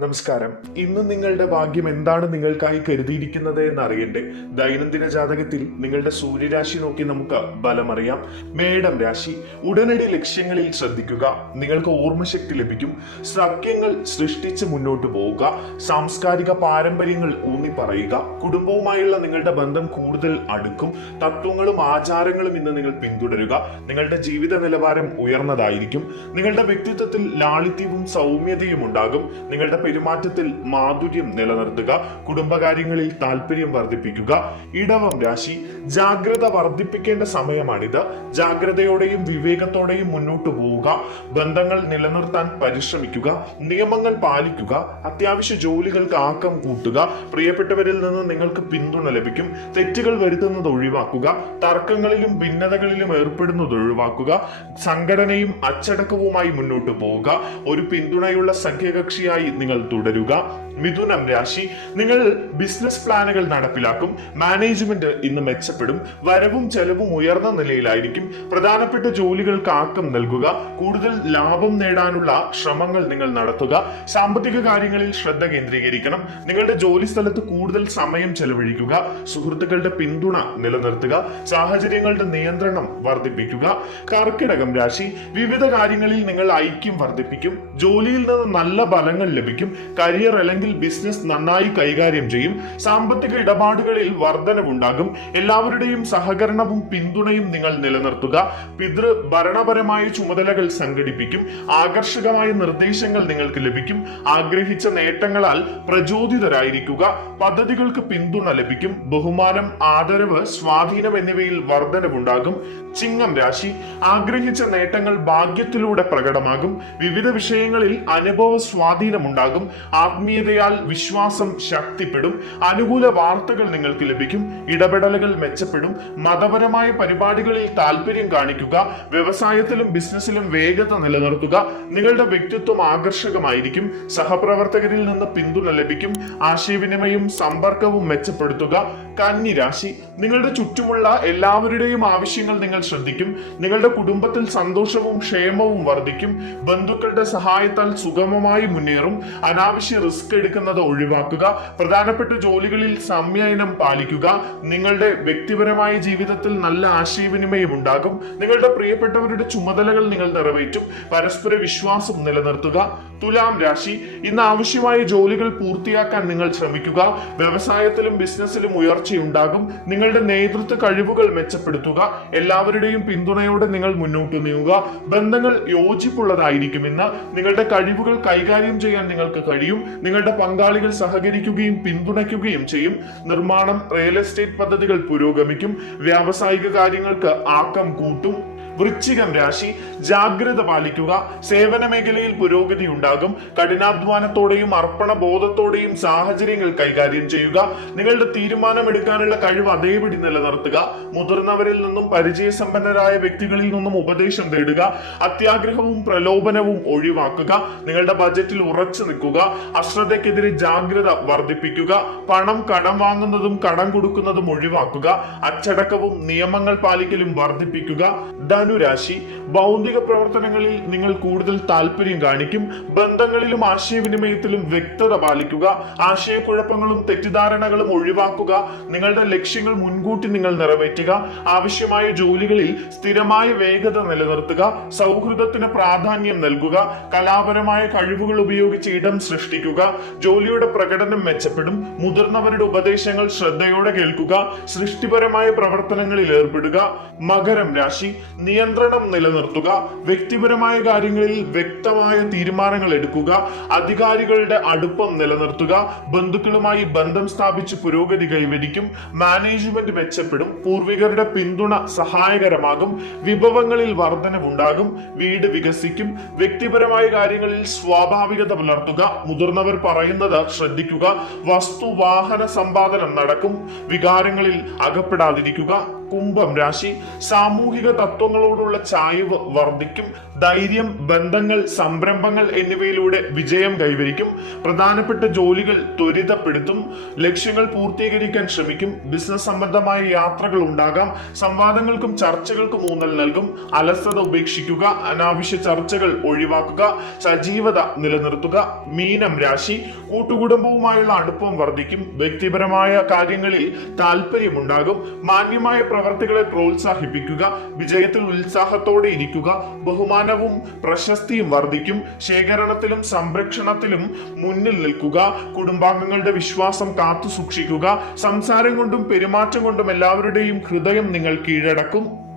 നമസ്കാരം. ഇന്ന് നിങ്ങളുടെ ഭാഗ്യം എന്താണ് നിങ്ങൾക്കായി കരുതിയിരിക്കുന്നത് എന്ന് അറിയണ്ടേ? ദൈനംദിന ജാതകത്തിൽ നിങ്ങളുടെ സൂര്യരാശി നോക്കി നമുക്ക് ബലമറിയാം. മേടം രാശി, ഉടനടി ലക്ഷ്യങ്ങളിൽ ശ്രദ്ധിക്കുക. നിങ്ങൾക്ക് ഓർമ്മശക്തി ലഭിക്കും. സഖ്യങ്ങൾ സൃഷ്ടിച്ച് മുന്നോട്ട് പോവുക. സാംസ്കാരിക പാരമ്പര്യങ്ങൾ ഊന്നി പറയുക. കുടുംബവുമായുള്ള നിങ്ങളുടെ ബന്ധം കൂടുതൽ അടുക്കും. തത്വങ്ങളും ആചാരങ്ങളും ഇന്ന് നിങ്ങൾ പിന്തുടരുക. നിങ്ങളുടെ ജീവിത നിലവാരം ഉയർന്നതായിരിക്കും. നിങ്ങളുടെ വ്യക്തിത്വത്തിൽ ലാളിത്യവും സൗമ്യതയും ഉണ്ടാകും. നിങ്ങളുടെ പെരുമാറ്റത്തിൽ മാധുര്യം നിലനിർത്തുക. കുടുംബകാര്യങ്ങളിൽ താല്പര്യം വർദ്ധിപ്പിക്കുക. ഇടവം രാശി, ജാഗ്രത വർദ്ധിപ്പിക്കേണ്ട സമയമാണിത്. ജാഗ്രതയോടെയും വിവേകത്തോടെയും മുന്നോട്ട് പോവുക. ബന്ധങ്ങൾ നിലനിർത്താൻ പരിശ്രമിക്കുക. നിയമങ്ങൾ പാലിക്കുക. അത്യാവശ്യ ജോലികൾക്ക് ആക്കം കൂട്ടുക. പ്രിയപ്പെട്ടവരിൽ നിന്ന് നിങ്ങൾക്ക് പിന്തുണ ലഭിക്കും. തെറ്റുകൾ വരുത്തുന്നത് ഒഴിവാക്കുക. തർക്കങ്ങളിലും ഭിന്നതകളിലും ഏർപ്പെടുന്നത് ഒഴിവാക്കുക. സംഘടനയും അച്ചടക്കവുമായി മുന്നോട്ട് പോവുക. ഒരു പിന്തുണയുള്ള സഖ്യകക്ഷിയായി നിങ്ങൾ തുടരുക. മിഥുനം രാശി, നിങ്ങൾ ബിസിനസ് പ്ലാനുകൾ നടപ്പിലാക്കും. മാനേജ്മെന്റ് ഇന്ന് മെച്ചപ്പെടും. വരവും ചെലവും ഉയർന്ന നിലയിലായിരിക്കും. പ്രധാനപ്പെട്ട ജോലികൾക്ക് ആക്കം നൽകുക. കൂടുതൽ ലാഭം നേടാനുള്ള ശ്രമങ്ങൾ നിങ്ങൾ നടത്തുക. സാമ്പത്തിക കാര്യങ്ങളിൽ ശ്രദ്ധ കേന്ദ്രീകരിക്കണം. നിങ്ങളുടെ ജോലി സ്ഥലത്ത് കൂടുതൽ സമയം ചെലവഴിക്കുക. സുഹൃത്തുക്കളുടെ പിന്തുണ നിലനിർത്തുക. സാഹചര്യങ്ങളുടെ നിയന്ത്രണം വർദ്ധിപ്പിക്കുക. കർക്കിടകം രാശി, വിവിധ കാര്യങ്ങളിൽ നിങ്ങൾ ഐക്യം വർദ്ധിപ്പിക്കും. ജോലിയിൽ നിന്ന് നല്ല ഫലങ്ങൾ ലഭിക്കും. കരിയർ അല്ലെങ്കിൽ ബിസിനസ് നന്നായി കൈകാര്യം ചെയ്യും. സാമ്പത്തിക ഇടപാടുകളിൽ വർധനവുണ്ടാകും. എല്ലാവരുടെയും സഹകരണവും പിന്തുണയും നിങ്ങൾ നിലനിർത്തുക. പിതൃ ഭരണപരമായ ചുമതലകൾ സംഘടിപ്പിക്കും. ആകർഷകമായ നിർദ്ദേശങ്ങൾ നിങ്ങൾക്ക് ലഭിക്കും. ആഗ്രഹിച്ച നേട്ടങ്ങളാൽ പ്രചോദിതരായിരിക്കുക. പദ്ധതികൾക്ക് പിന്തുണ ലഭിക്കും. ബഹുമാനം, ആദരവ്, സ്വാധീനം എന്നിവയിൽ വർധനവുണ്ടാകും. ചിങ്ങം രാശി, ആഗ്രഹിച്ച നേട്ടങ്ങൾ ഭാഗ്യത്തിലൂടെ പ്രകടമാകും. വിവിധ വിഷയങ്ങളിൽ അനുഭവ സ്വാധീനമുണ്ടാകും. ആത്മീയതയാൽ വിശ്വാസം ശക്തിപ്പെടും. അനുകൂല വാർത്തകൾ നിങ്ങൾക്ക് ലഭിക്കും. ഇടപെടലുകൾ മെച്ചപ്പെടും. മതപരമായ പരിപാടികളിൽ താല്പര്യം കാണിക്കുക. വ്യവസായത്തിലും ബിസിനസ്സിലും വേഗത നിലനിർത്തുക. നിങ്ങളുടെ വ്യക്തിത്വം ആകർഷകമായിരിക്കും. സഹപ്രവർത്തകരിൽ നിന്ന് പിന്തുണ ലഭിക്കും. ആശയവിനിമയവും സമ്പർക്കവും മെച്ചപ്പെടുത്തുക. കന്നി രാശി, നിങ്ങളുടെ ചുറ്റുമുള്ള എല്ലാവരുടെയും ആവശ്യങ്ങൾ നിങ്ങൾ ശ്രദ്ധിക്കും. നിങ്ങളുടെ കുടുംബത്തിൽ സന്തോഷവും ക്ഷേമവും വർദ്ധിക്കും. ബന്ധുക്കളുടെ സഹായത്താൽ സുഗമമായി മുന്നേറും. അനാവശ്യ റിസ്ക് എടുക്കുന്നത് ഒഴിവാക്കുക. പ്രധാനപ്പെട്ട ജോലികളിൽ സംയമനം പാലിക്കുക. നിങ്ങളുടെ വ്യക്തിപരമായ ജീവിതത്തിൽ നല്ല ആശയവിനിമയം ഉണ്ടാകും. നിങ്ങളുടെ പ്രിയപ്പെട്ടവരുടെ ചുമതലകൾ നിങ്ങൾ നിറവേറ്റും. പരസ്പര വിശ്വാസം നിലനിർത്തുക. തുലാം രാശി, ഇന്ന് ആവശ്യമായ ജോലികൾ പൂർത്തിയാക്കാൻ നിങ്ങൾ ശ്രമിക്കുക. വ്യവസായത്തിലും ബിസിനസ്സിലും ഉയർച്ചയുണ്ടാകും. നിങ്ങളുടെ നേതൃത്വ കഴിവുകൾ മെച്ചപ്പെടുത്തുക. എല്ലാവരുടെയും പിന്തുണയോടെ നിങ്ങൾ മുന്നോട്ട് നീങ്ങുക. ബന്ധങ്ങൾ യോജിപ്പുള്ളതായിരിക്കും. ഇന്ന് നിങ്ങളുടെ കഴിവുകൾ കൈകാര്യം ചെയ്യാൻ നിങ്ങൾക്ക് കഴിയും. നിങ്ങളുടെ പങ്കാളികൾ സഹകരിക്കുകയും പിന്തുണയ്ക്കുകയും ചെയ്യും. നിർമ്മാണം, റിയൽ എസ്റ്റേറ്റ് പദ്ധതികൾ പുരോഗമിക്കും. വ്യാവസായിക കാര്യങ്ങൾക്ക് ആക്കം കൂട്ടും. വൃശ്ചികം രാശി, ജാഗ്രത പാലിക്കുക. സേവന മേഖലയിൽ പുരോഗതി ഉണ്ടാകും. കഠിനാധ്വാനത്തോടെയും അർപ്പണ ബോധത്തോടെയും സാഹചര്യങ്ങൾ കൈകാര്യം ചെയ്യുക. നിങ്ങളുടെ തീരുമാനമെടുക്കാനുള്ള കഴിവ് അതേപടി നിലനിർത്തുക. മുതിർന്നവരിൽ നിന്നും പരിചയസമ്പന്നരായ വ്യക്തികളിൽ നിന്നും ഉപദേശം തേടുക. അത്യാഗ്രഹവും പ്രലോഭനവും ഒഴിവാക്കുക. നിങ്ങളുടെ ബജറ്റിൽ ഉറച്ചു നിൽക്കുക. അശ്രദ്ധയ്ക്കെതിരെ ജാഗ്രത വർദ്ധിപ്പിക്കുക. പണം കടം വാങ്ങുന്നതും കടം കൊടുക്കുന്നതും ഒഴിവാക്കുക. അച്ചടക്കവും നിയമങ്ങൾ പാലിക്കലും വർദ്ധിപ്പിക്കുക. ധനുരാശി, ഭൗതിക പ്രവർത്തനങ്ങളിൽ നിങ്ങൾ കൂടുതൽ താല്പര്യം കാണിക്കും. ബന്ധങ്ങളിലും ആശയവിനിമയത്തിലും വ്യക്തത പാലിക്കുക. ആശയക്കുഴപ്പങ്ങളും തെറ്റിദ്ധാരണകളും ഒഴിവാക്കുക. നിങ്ങളുടെ ലക്ഷ്യങ്ങൾ മുൻകൂട്ടി നിങ്ങൾ നിറവേറ്റുക. ആവശ്യമായ ജോലികളിൽ സ്ഥിരമായ വേഗത നിലനിർത്തുക. സൗഹൃദത്തിന് പ്രാധാന്യം നൽകുക. കലാപരമായ കഴിവുകൾ ഉപയോഗിച്ച് ഇടം സൃഷ്ടിക്കുക. ജോലിയുടെ പ്രകടനം മെച്ചപ്പെടും. മുതിർന്നവരുടെ ഉപദേശങ്ങൾ ശ്രദ്ധയോടെ കേൾക്കുക. സൃഷ്ടിപരമായ പ്രവർത്തനങ്ങളിൽ ഏർപ്പെടുക. മകരം രാശി, നിയന്ത്രണം നിലനിർത്തുക. വ്യക്തിപരമായ കാര്യങ്ങളിൽ വ്യക്തമായ തീരുമാനങ്ങൾ എടുക്കുക. അധികാരികളുടെ അടുപ്പം നിലനിർത്തുക. ബന്ധുക്കളുമായി ബന്ധം സ്ഥാപിച്ച് പുരോഗതി കൈവരിക്കും. മാനേജ്മെന്റ് മെച്ചപ്പെടും. പൂർവികരുടെ പിന്തുണ സഹായകരമാകും. വിഭവങ്ങളിൽ വർധനവുണ്ടാകും. വീട് വികസിക്കും. വ്യക്തിപരമായ കാര്യങ്ങളിൽ സ്വാഭാവികത പുലർത്തുക. മുതിർന്നവർ പറയുന്നത് ശ്രദ്ധിക്കുക. വസ്തു വാഹന സമ്പാദനം നടക്കും. വികാരങ്ങളിൽ അകപ്പെടാതിരിക്കുക. കുംഭം രാശി, സാമൂഹിക തത്വങ്ങളോടുള്ള ചായ്വ് വർദ്ധിക്കും. ധൈര്യം, ബന്ധങ്ങൾ, സംരംഭങ്ങൾ എന്നിവയിലൂടെ വിജയം കൈവരിക്കും. പ്രധാനപ്പെട്ട ജോലികൾ ത്വരിതപ്പെടുത്തും. ലക്ഷ്യങ്ങൾ പൂർത്തീകരിക്കാൻ ശ്രമിക്കും. ബിസിനസ് സംബന്ധമായ യാത്രകൾ ഉണ്ടാകാം. സംവാദങ്ങൾക്കും ചർച്ചകൾക്കും ഊന്നൽ നൽകും. അലസത ഉപേക്ഷിക്കുക. അനാവശ്യ ചർച്ചകൾ ഒഴിവാക്കുക. സജീവത നിലനിർത്തുക. മീനം രാശി, കൂട്ടുകുടുംബവുമായുള്ള അടുപ്പം വർദ്ധിക്കും. വ്യക്തിപരമായ കാര്യങ്ങളിൽ താല്പര്യമുണ്ടാകും. മാന്യമായ പ്രവർത്തികളെ പ്രോത്സാഹിപ്പിക്കുക. വിജയത്തിൽ ഉത്സാഹത്തോടെ ഇരിക്കുക. ബഹുമാനവും പ്രശസ്തിയും വർദ്ധിക്കും. ശേഖരണത്തിലും സംരക്ഷണത്തിലും മുന്നിൽ നിൽക്കുക. കുടുംബാംഗങ്ങളുടെ വിശ്വാസം കാത്തു സൂക്ഷിക്കുക. സംസാരം കൊണ്ടും പെരുമാറ്റം കൊണ്ടും എല്ലാവരുടെയും ഹൃദയം നിങ്ങൾ കീഴടക്കും.